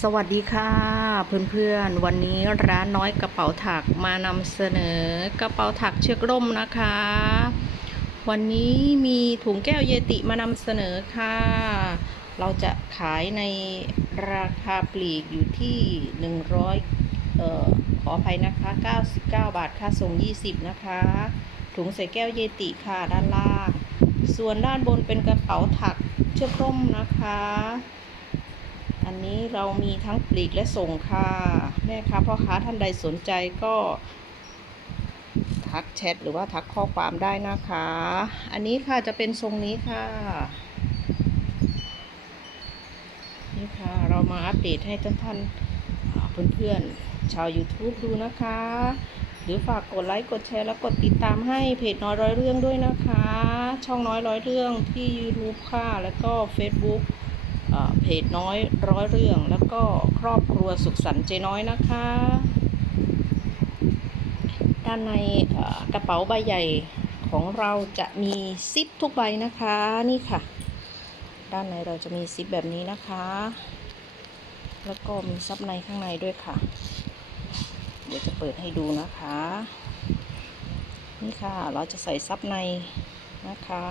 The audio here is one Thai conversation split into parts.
สวัสดีค่ะเพื่อนๆ วันนี้ร้านน้อยกระเป๋าถักมานำเสนอกระเป๋าถักเชือกร่มนะคะ วันนี้มีถุงแก้วเยติมานำเสนอค่ะ เราจะขายในราคาปลีกอยู่ที่ 100เอ่อขออภัยนะคะ 99 บาทค่าส่ง 20 นะคะ ถุงใส่แก้วเยติค่ะด้านล่าง ส่วนด้านบนเป็นกระเป๋าถักเชือกร่มนะคะ อันนี้เรามีทั้งปลีกและส่งค่ะแม่ค้าพ่อค้าท่านใดสนใจก็ทักแชทหรือว่าทักข้อความได้นะคะ อันนี้ค่ะจะเป็นทรงนี้ค่ะ นี่ค่ะเรามาอัปเดตให้ท่านท่านเพื่อนๆ ชาว YouTube ดูนะคะ หรือฝากกดไลค์กดแชร์แล้วกดติดตามให้เพจน้อยร้อยเรื่องด้วยนะคะ ช่องน้อยร้อยเรื่องที่ YouTube ค่ะ แล้วก็ Facebook เพจน้อยร้อยเรื่อง แล้วก็ครอบครัวสุขสันต์เจน้อยนะคะ ด้านในกระเป๋าใบใหญ่ของเราจะมีซิปทุกใบนะคะนี่ค่ะ ด้านในเราจะมีซิปแบบนี้นะคะ แล้วก็มีซับในข้างในด้วยค่ะ เดี๋ยวจะเปิดให้ดูนะคะ นี่ค่ะเราจะใส่ซับในนะคะ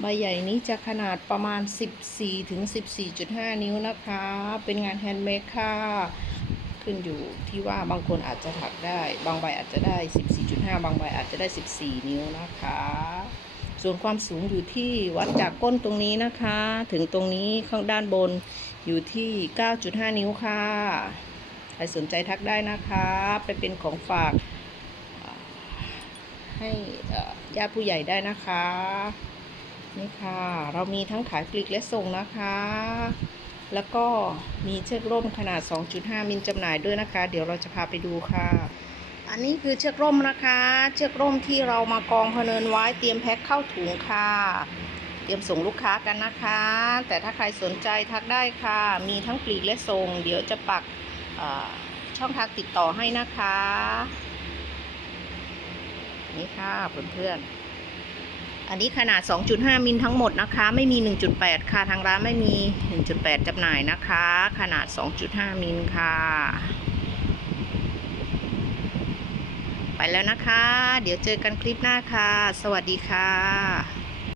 ใบใหญ่นี้จะขนาดประมาณ 14ถึง14.5 นิ้วนะคะ เป็นงานแฮนด์เมดค่ะ ขึ้นอยู่ที่ว่าบางคนอาจจะถักได้ บางใบอาจจะได้ 14.5 บางใบอาจจะได้ 14 นิ้วนะคะ ส่วนความสูงอยู่ที่วัดจากก้นตรงนี้นะคะ ถึงตรงนี้ข้างด้านบนอยู่ที่ 9.5 นิ้วค่ะ ใครสนใจทักได้นะคะ ไปเป็นของฝากให้ญาติผู้ใหญ่ได้นะคะ นี่ค่ะ เรามีทั้งขายปลีกและส่งนะคะ แล้วก็มีเชือกร่มขนาด 2.5 มิลจำหน่ายด้วยนะคะ เดี๋ยวเราจะพาไปดูค่ะ อันนี้คือเชือกร่มนะคะ เชือกร่มที่เรามากองพเนินไว้เตรียมแพ็คเข้าถุงค่ะ เตรียมส่งลูกค้ากันนะคะ แต่ถ้าใครสนใจทักได้ค่ะ มีทั้งปลีกและส่ง เดี๋ยวจะปักช่องทางติดต่อให้นะคะ นี่ค่ะเพื่อนๆ อันนี้ขนาด 2.5 มิลทั้งหมดนะคะ ไม่มี 1.8 ค่ะ ทางร้านไม่มี 1.8จำหน่ายนะคะ ขนาด 2.5 มิลค่ะ ไปแล้วนะคะ เดี๋ยวเจอกันคลิปหน้าค่ะ สวัสดีค่ะ